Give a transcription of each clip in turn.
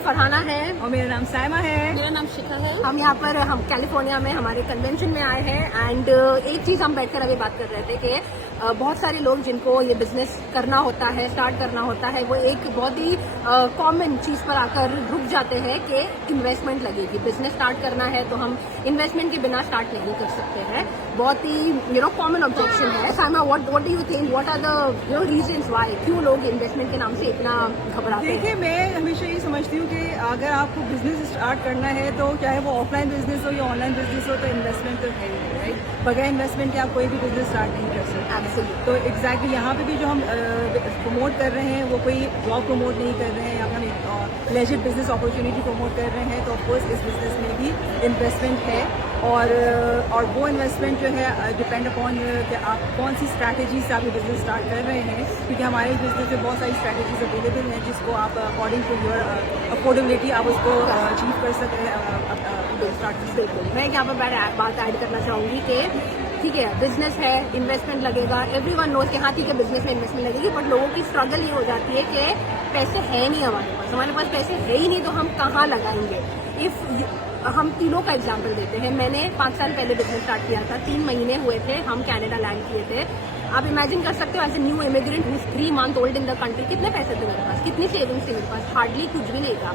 नाम फरहाना है और मेरा नाम साइमा है। मेरा नाम शिखा है। हम यहाँ पर कैलिफोर्निया में हमारे कन्वेंशन में आए हैं एंड एक चीज हम बैठकर अभी बात कर रहे थे कि बहुत सारे लोग जिनको ये बिजनेस करना होता है, स्टार्ट करना होता है, वो एक बहुत ही कॉमन चीज पर आकर रुक जाते हैं कि इन्वेस्टमेंट लगेगी। बिजनेस स्टार्ट करना है तो हम इन्वेस्टमेंट के बिना स्टार्ट नहीं कर सकते हैं। बहुत ही कॉमन ऑब्जेक्शन है। Saima, what do you think, what are the reasons why, क्यों लोग इन्वेस्टमेंट के नाम से इतना घबराते हैं? देखिए, मैं हमेशा ये समझती हूँ कि अगर आपको बिजनेस स्टार्ट करना है तो चाहे वो ऑफलाइन बिजनेस हो या ऑनलाइन बिजनेस हो, तो इन्वेस्टमेंट तो है ही, राइट। बगैर इन्वेस्टमेंट के आप कोई भी बिजनेस स्टार्ट नहीं कर सकते। Absolutely. तो एग्जैक्टली यहाँ पे भी जो हम प्रमोट कर रहे हैं वो कोई जॉब प्रमोट नहीं कर रहे हैं, या हम लेजर बिजनेस अपॉर्चुनिटी प्रमोट कर रहे हैं। तो ऑफकोर्स इस बिजनेस में भी इन्वेस्टमेंट है और वो इन्वेस्टमेंट जो है डिपेंड अपॉन कि आप कौन सी स्ट्रैटेजी से आप ये बिजनेस स्टार्ट कर रहे हैं, क्योंकि हमारे बिजनेस में बहुत सारी स्ट्रैटेजीज अवेलेबल हैं जिसको आप अकॉर्डिंग टू योर अफोर्डेबिलिटी आप उसको अचीव कर सकते हैं, स्टार्ट कर सकते हैं। मैं यहाँ पर बात ऐड करना चाहूंगी कि ठीक है, बिजनेस है, इन्वेस्टमेंट लगेगा, एवरीवन नोज कि हाँ ठीक है बिजनेस में इन्वेस्टमेंट लगेगी, बट लोगों की स्ट्रगल ये हो जाती है कि पैसे है नहीं हमारे पास पैसे है ही नहीं, तो हम कहाँ लगाएंगे। इफ हम तीनों का एग्जाम्पल देते हैं, मैंने 5 साल पहले बिजनेस स्टार्ट किया था, 3 महीने हुए थे, हम कनाडा लैंड किए थे। आप इमेजिन कर सकते हो as a new immigrant who is 3 month old in the country, कितने पैसे थे मेरे पास, कितनी सेविंग्स थी मेरे पास, हार्डली कुछ भी नहीं था।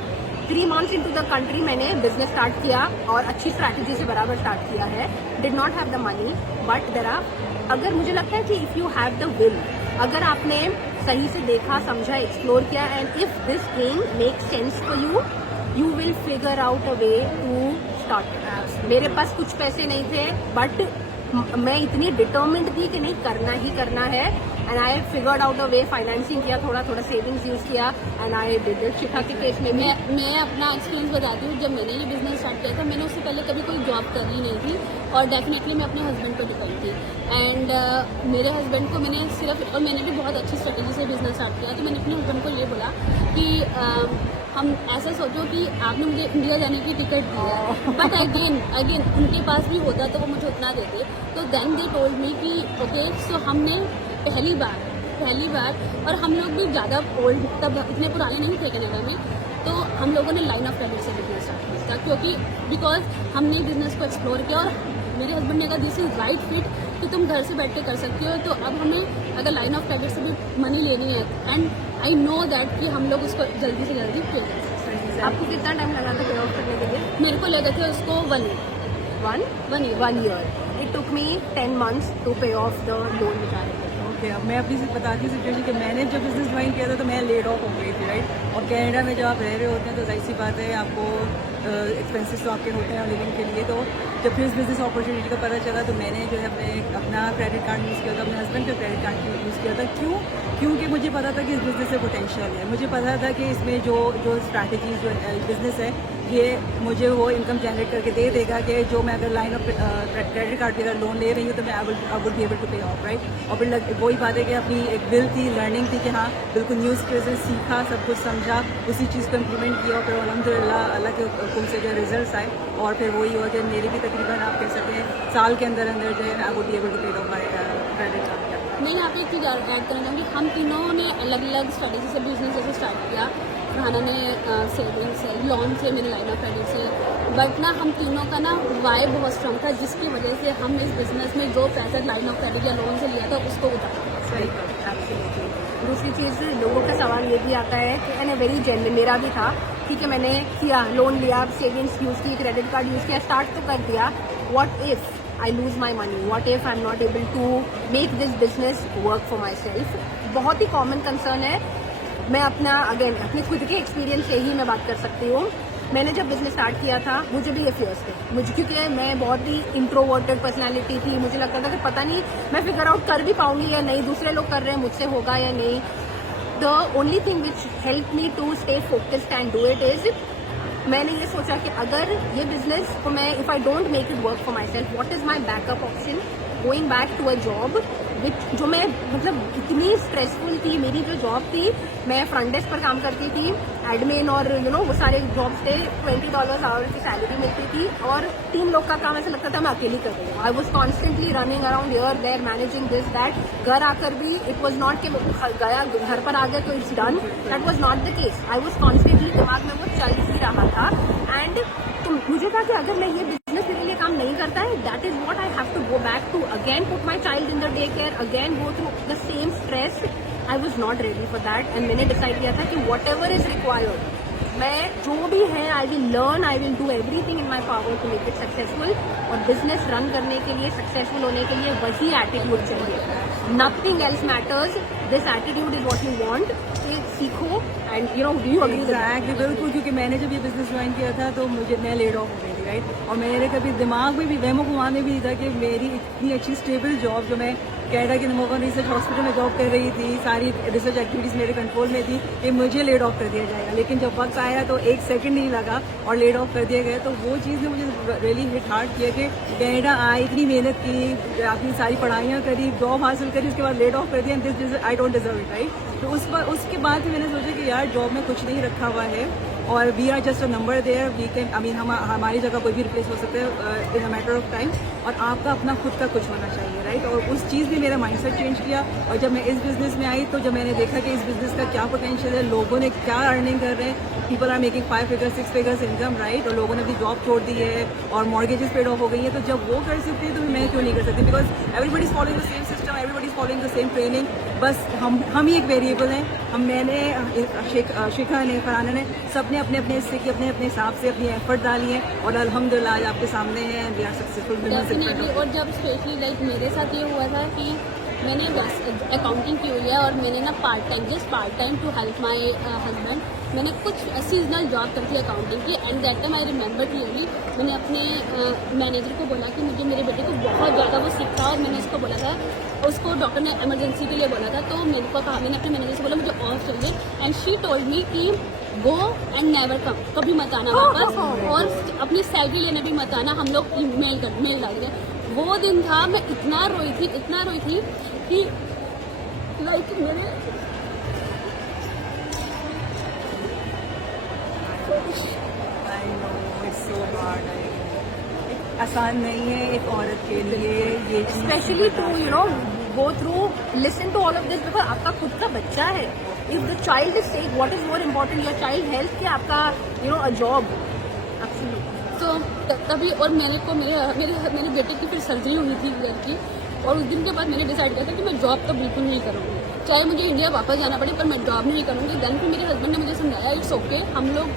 3 मंथ्स इनटू द कंट्री मैंने बिजनेस स्टार्ट किया और अच्छी स्ट्रैटेजी से बराबर स्टार्ट किया है। Did not have the money, but there are, अगर मुझे लगता है कि if you have the will, अगर आपने सही से देखा, समझा, एक्सप्लोर किया, and if this thing make sense for you will figure out a way to start. मेरे पास कुछ पैसे नहीं थे, बट मैं इतनी डिटर्मिन्ड थी कि नहीं, करना ही करना है, and I figured out a way. Financing किया, थोड़ा सेविंग्स यूज किया, एंड आई डिड इट। शिखा के केस में मैं अपना एक्सपीरियंस बताती हूँ। जब मैंने ये बिजनेस स्टार्ट किया था, मैंने उससे पहले कभी कोई जॉब करी नहीं थी, और डेफिनेटली मैं अपने हस्बैंड पर डिपेंड थी। एंड मेरे हस्बैंड को मैंने सिर्फ, और मैंने भी बहुत अच्छी स्ट्रेटेजी से बिजनेस स्टार्ट किया, तो मैंने अपने हस्बैंड को ये बोला कि हम ऐसा सोचो कि आपने मुझे इंडिया जाने की टिकट दी है, बट अगेन उनके पास भी होता तो वो मुझे उतना देते। तो देन दे टोल्ड मी कि ओके, सो हमने पहली बार, और हम लोग भी ज़्यादा ओल्ड, तब इतने पुराने नहीं थे कनाडा में, तो हम लोगों ने लाइन ऑफ क्रेडिट से बिजनेस स्टार्ट किया था, क्योंकि बिकॉज हमने बिजनेस को एक्सप्लोर किया, और मेरे हस्बैंड ने कहा दिस इज राइट फिट कि तुम घर से बैठ के कर सकती हो। तो अब हमें अगर लाइन ऑफ क्रेडिट से भी मनी लेनी है, एंड आई नो दैट कि हम लोग उसको जल्दी से जल्दी पे कर सकते हैं। आपको कितना टाइम लगा था पे ऑफ करने के लिए? मेरे को लगे थे उसको 1 year. It took me 10 months to pay off the loan which I had. Okay, अब मैं अपनी बताती हूँ सिचुएशन कि मैंने जब बिजनेस ज्वाइन किया था तो मैं लेड ऑफ हो गई थी, राइट। और कनाडा में जब आप रह रहे होते हैं तो जाहिर सी बात है आपको एक्सपेंसेस तो आपके होते हैं लिविंग के लिए। तो जब फिर इस बिजनेस अपॉर्चुनिटी का पता चला तो मैंने जो है अपना क्रेडिट कार्ड यूज़ किया था, अपने हस्बैंड का क्रेडिट कार्ड यूज़ किया था। क्योंकि मुझे पता था कि इस बिज़नेस से पोटेंशियल है, मुझे पता था कि इसमें जो स्ट्रैटेजी जो बिज़नेस है ये मुझे वो इनकम जनरेट करके दे देगा कि जो मैं अगर लाइन ऑफ क्रेडिट कार्ड के अगर लोन ले रही हूँ तो मैं I would be able to pay off, right. और फिर वही बात है कि अपनी एक विल थी, लर्निंग थी कि हाँ बिल्कुल न्यू स्किल्स सीखा, सब कुछ समझा, उसी चीज़ को इम्प्लीमेंट किया, और फिर अल्हम्दुलिल्लाह अल्लाह के हुक्म से जो रिजल्ट आए। और फिर वही हुआ कि मेरी भी तकरीबन आप कह सकते हैं साल के अंदर जो है I would be able to pay off my credit card. मैं यहाँ पे एक चीज़ ऐड करना चाहूँगी। हम तीनों ने अलग अलग स्ट्रेटेजी से बिजनेस जैसे स्टार्ट किया। खाना ने सेविंग से, लोन से, मेरे लाइन ऑफ क्रेडिट से, बट ना हम तीनों का ना वाई बहुत स्ट्रॉन्ग था, जिसकी वजह से हम इस बिजनेस में जो पैसा लाइन ऑफ क्रेडिट या लोन से लिया था उसको उतार। सही, एब्सोल्युटली। दूसरी चीज़, लोगों का सवाल ये भी आता है कि एंड वेरी जेन्युइन, मेरा भी था, ठीक है मैंने किया, लोन लिया, सेविंग्स यूज़ की, क्रेडिट कार्ड यूज़ किया, स्टार्ट तो कर दिया, what if I lose my money? What if I'm not able to make this business work for myself? बहुत ही कॉमन कंसर्न है। मैं अपने खुद के एक्सपीरियंस से ही मैं बात कर सकती हूँ। मैंने जब बिजनेस स्टार्ट किया था मुझे भी ये फियर्स थे, क्योंकि मैं बहुत ही इंट्रोवर्टेड पर्सनालिटी थी। मुझे लगता था कि पता नहीं मैं फिगर आउट कर भी पाऊंगी या नहीं, दूसरे लोग कर रहे हैं, मुझसे होगा या नहीं। The only thing which help me to stay focused and do it is, मैंने ये सोचा कि अगर ये बिजनेस को मैं, if I don't make it work for myself, what is my backup option? Going back to a job जो मैं मतलब इतनी स्ट्रेसफुल थी। मेरी जो जॉब थी, मैं फ्रंट डेस्क पर काम करती थी, एडमिन और वो सारे जॉब्स थे। $20 आवर की सैलरी मिलती थी और 3 लोग का काम ऐसा लगता था मैं अकेली कर रही हूँ। I was constantly running around here there managing this that. घर आकर भी इट वॉज नॉट कि गया घर पर आ गया तो it's done, that was not the case. I was constantly दिमाग में वो चल ही रहा था। एंड तो मुझे था कि अगर मैं ये बिजनेस मेरे लिए काम नहीं करता है, that is what I have to go back to again put my child in the day care, again go through the same stress. I was not ready for that and मैंने decide किया था कि what ever is required, मैं जो भी है I will learn, I will do everything in my power to make it successful. और business run करने के लिए, सक्सेसफुल होने के लिए वही एटीट्यूड चाहिए, nothing else matters. This attitude is what you want. सीखो and you agree with that. बिल्कुल, क्योंकि मैंने जब ये बिजनेस ज्वाइन किया था तो मैं लेड ऑफ हो गई थी, राइट। और मेरे कभी दिमाग में भी वहमो गुमान में भी नहीं था कि मेरी इतनी अच्छी स्टेबल जॉब, जो मैं कनाडा के नंबर 1 रिसर्च हॉस्पिटल में जॉब कर रही थी, सारी रिसर्च एक्टिविटीज़ मेरे कंट्रोल में थी, कि मुझे लेड ऑफ कर दिया जाएगा। लेकिन जब वक्त आया तो 1 सेकंड नहीं लगा और लेड ऑफ कर दिया गया। तो वो चीज़ ने मुझे रियली हिट हार्ड किया कि कनाडा आई, इतनी मेहनत की, अपनी सारी पढ़ाइयाँ करी, जॉब हासिल करी, उसके बाद लेड ऑफ कर दिया, this I don't deserve it, right. तो उसके बाद भी मैंने सोचा कि यार जॉब में कुछ नहीं रखा हुआ है और we are just a number there, we can हमारी जगह कोई भी रिप्लेस हो सकता है in a matter of time, और आपका अपना खुद का कुछ होना चाहिए, राइट। और उस चीज़ ने मेरा माइंडसेट चेंज किया। और जब मैं इस बिज़नेस में आई तो जब मैंने देखा कि इस बिज़नेस का क्या पोटेंशियल है, लोगों ने क्या अर्निंग कर रहे हैं, people are making 5 figures 6 figures income, right. और लोगों ने अपनी जॉब छोड़ दी है और मॉर्गेजेस पेड ऑफ हो गई है। तो जब वो कर सकते हैं तो मैं क्यों नहीं कर सकती, because everybody is following the same system, everybody is following the same training. बस हम ही एक वेरिएबल हैं। मैंने शिखा ने, फरहाना ने, सब ने अपने अपने हिस्से की अपने अपने हिसाब से अपनी एफर्ट डाली है और अल्हम्दुलिल्लाह आज आपके सामने है, वी आर सक्सेसफुल। डेफिनेटली। और जब स्पेशली लाइक मेरे साथ ये हुआ था कि मैंने अकाउंटिंग की हुई है और मैंने ना part time to help my husband, मैंने कुछ सीजनल जॉब करती है अकाउंटिंग की। And that time I remember clearly, मैंने अपने मैनेजर को बोला कि मुझे मेरे बेटे को बहुत ज़्यादा वो सिक था और मैंने उसको बोला था, उसको डॉक्टर ने इमरजेंसी के लिए बोला था। तो मेरे को कहा, मैंने अपने मैनेजर से बोला मुझे ऑफ चाहिए, एंड शी टोल्ड मी कि गो एंड नेवर कम, कभी मत आना वापस, और अपनी सैलरी लेने भी मत आना, हम लोग मेल डालेंगे। वो दिन था, मैं इतना रोई थी कि लाइक मेरे आसान नहीं है एक औरत के लिए ये, specially to go through, listen to all of this, because आपका खुद का बच्चा है। If the child is safe, what is more important, your child health के आपका अ जॉब। तो तभी, और मेरे बेटे की फिर सर्जरी हुई थी घर की, और उस दिन के बाद मैंने डिसाइड किया था कि मैं जॉब तो बिल्कुल नहीं करूँगी, चाहे मुझे इंडिया वापस जाना पड़े, पर मैं जॉब नहीं करूँगी। देन फिर मेरे हस्बैंड ने मुझे समझाया इट्स ओके, हम लोग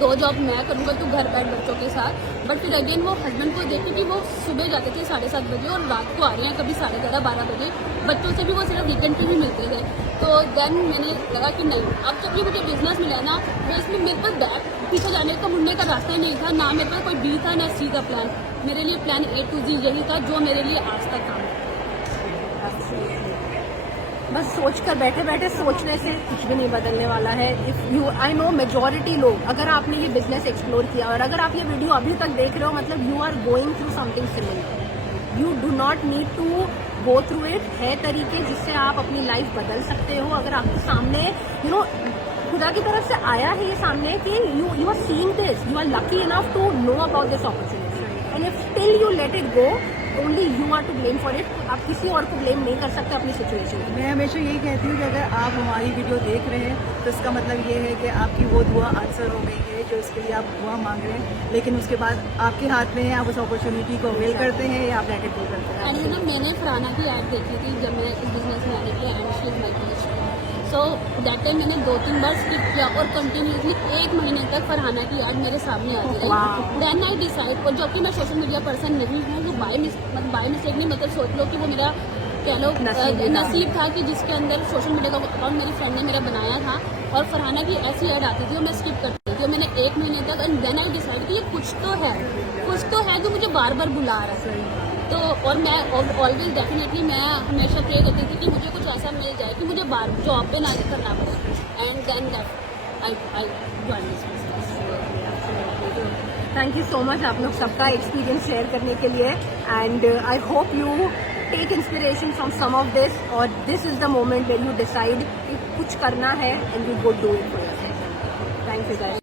2 जॉब मैं करूँगा, तो घर बैठ बच्चों के साथ। बट फिर अगेन वो हस्बैंड को देखे कि वो सुबह जाते थे 7:30 बजे और रात को आ रहे हैं कभी 11:30 12 बजे, बच्चों से भी वो सिर्फ वीकेंड पे ही मिलते थे। तो देन मैंने लगा कि नहीं, अब जब ये मुझे बिजनेस मिला ना, तो इसमें मेरे पास बैक पीछे जाने का, मुड़ने का रास्ता नहीं था, ना मेरे पास कोई बी था ना सी का प्लान। मेरे लिए प्लान A to Z यही था जो मेरे लिए आज तक काम। बस सोच कर बैठे सोचने से कुछ भी नहीं बदलने वाला है। If you, I know majority लोग, अगर आपने ये बिजनेस एक्सप्लोर किया और अगर आप ये वीडियो अभी तक देख रहे हो, मतलब you are going through something similar. You do not need to go through it. है तरीके जिससे आप अपनी लाइफ बदल सकते हो। अगर आपके सामने खुदा की तरफ से आया है ये सामने कि you are seeing this, you are lucky enough to know about this opportunity, and if still you let it go, only you are to blame for it. आप किसी और को ब्लेम नहीं कर सकते अपनी सिचुएशन। मैं हमेशा यही कहती हूँ कि अगर आप हमारी वीडियो देख रहे हैं तो इसका मतलब ये है कि आपकी वो दुआ आंसर हो गई है जो इसके लिए आप दुआ मांग रहे हैं, लेकिन उसके बाद आपके हाथ में है, आप उस अपॉर्चुनिटी को अवेल करते हैं या आप लेट इट गो करते हैं। एंड मैंने फरहाना की ऐड देखी थी जब मैं इस बिजनेस में आने के लिए, and she is my teacher. So that time मैंने 2-3 बार स्किप किया और कंटिन्यूसली 1 महीने तक फरहाना की ऐड मेरे सामने आती रही। देन आई डिसाइड, और जबकि मैं सोशल मीडिया पर्सन नहीं हूँ, वो बाय मिस्टेक नहीं, मतलब सोच लो कि वो मेरा कह लो नसीब था कि जिसके अंदर सोशल मीडिया का अकाउंट मेरी फ्रेंड ने मेरा बनाया था, और फरहाना की ऐसी ऐड आती थी और मैं स्किप करती थी। और मैंने 1 महीने तक, एंड देन आई डिसाइड कि ये कुछ तो है जो मुझे बार बार बुला रहा है। तो और मैं ऑलवेज डेफिनेटली मैं हमेशा प्रे करती थी कि मुझे कुछ ऐसा मिल जाए कि मुझे बार जॉब पे ना करना पड़े, and then that I join this business. Thank you so much आप लोग सबका एक्सपीरियंस शेयर करने के लिए, and I hope you take inspiration from some of this, और this is the moment when you decide कि कुछ करना है and you go do it for yourself. Thank you guys.